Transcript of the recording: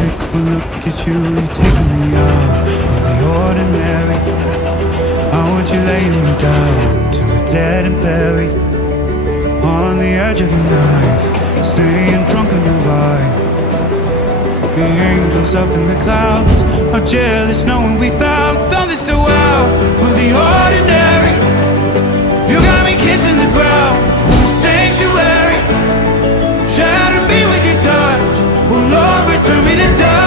take one look at you, you're taking me out of the ordinary. I want you laying me down to a dead and buried on the edge of a knife, staying drunk and divine. The angels up in the clouds are jealous knowing we found something so out of the ordinary. You got me kissing the ground, sanctuary. Shatter me with your touch, oh Lord, return me to dust.